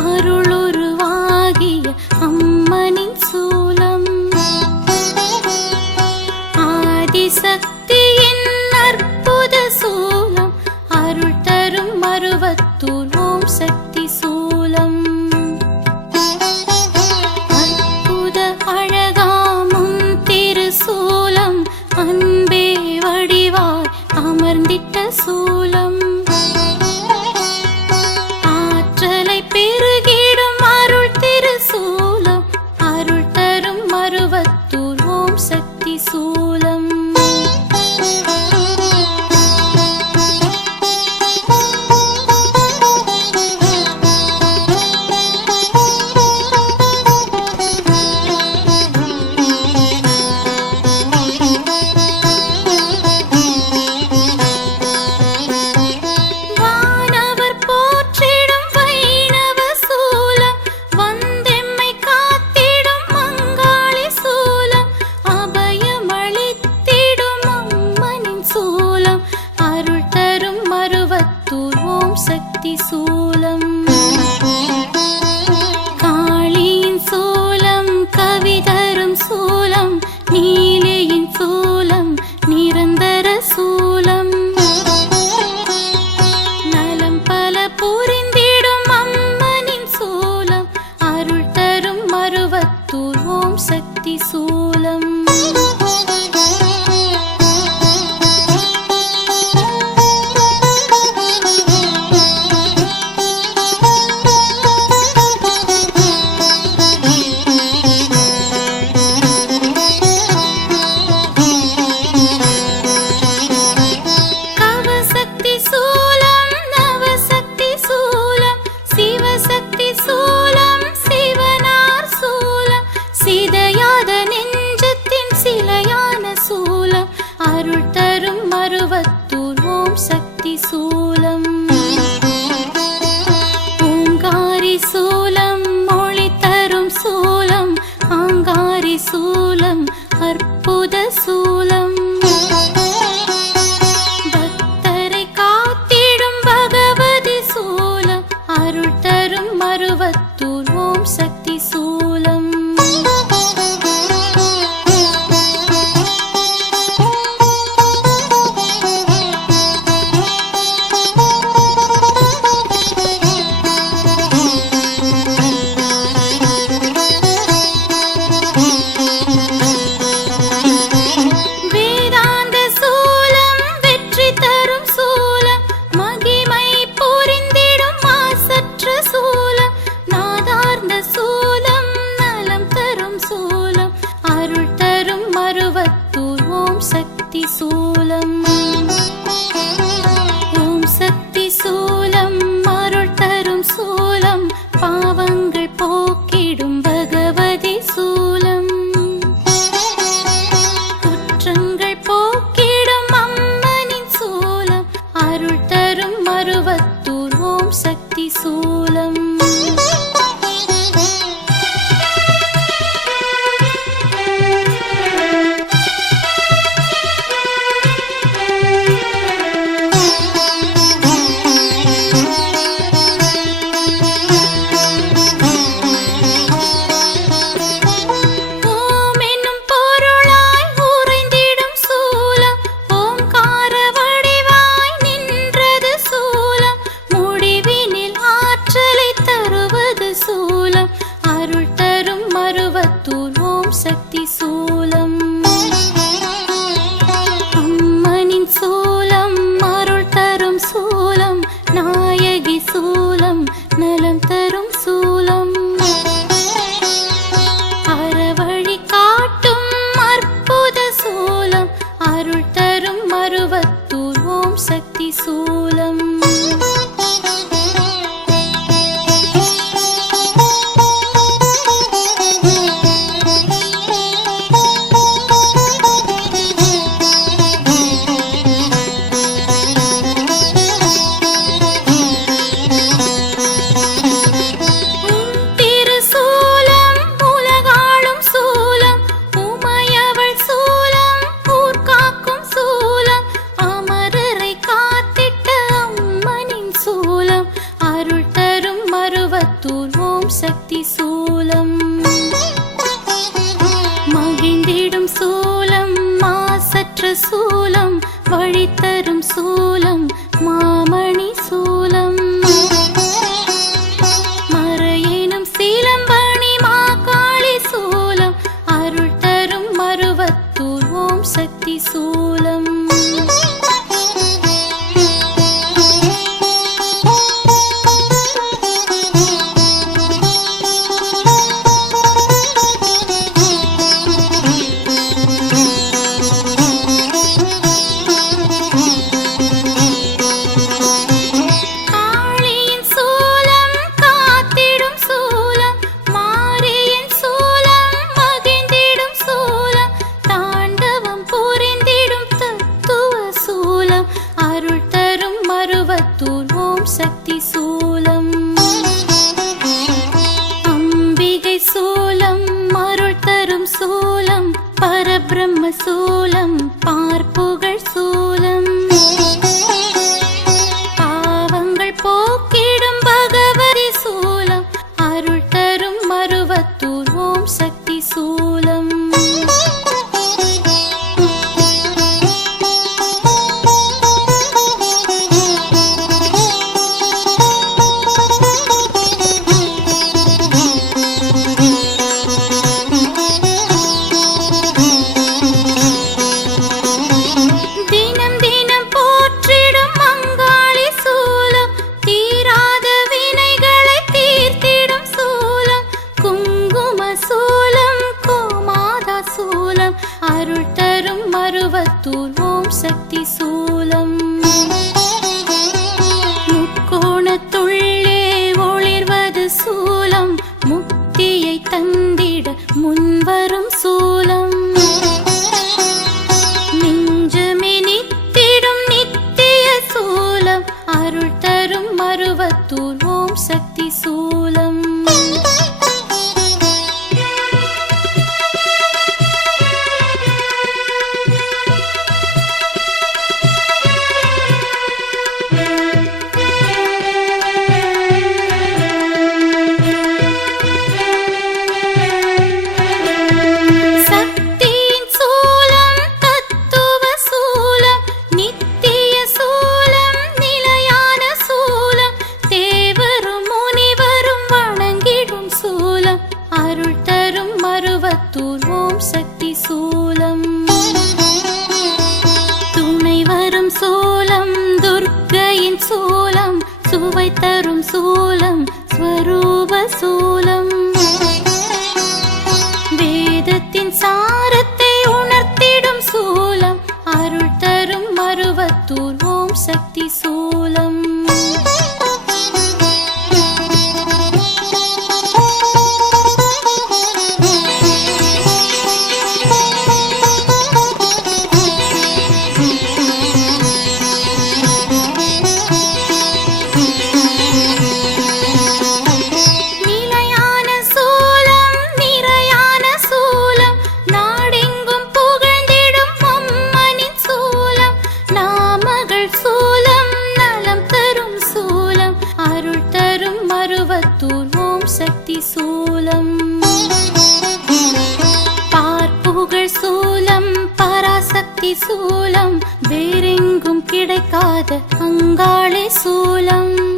அருளுருவாகிய அம் சக்தி சூலம். அருள் மாற்று சூலம் வழித்தரும் சூலம் மாம தரும் சூலம் பரபிரம்ம சூலம் பார்ப்புகள் சூலம். சக்தி சூலம். சூலம். துணை வரும் சூலம் துர்க்கையின் சூலம் சுவை தரும் சூலம் ஸ்வரூப சூலம். வேதத்தின் சாரத்தை உணர்த்திடும் சூலம் அருள் தரும் மருவத்தூர் ஓம் சக்தி சூலம். மருவத்தூர் ஓம் சக்தி சூலம். பார்ப்புகழ் சூலம் பராசக்தி சூலம் வேறெங்கும் கிடைக்காத அங்காளே சூலம்.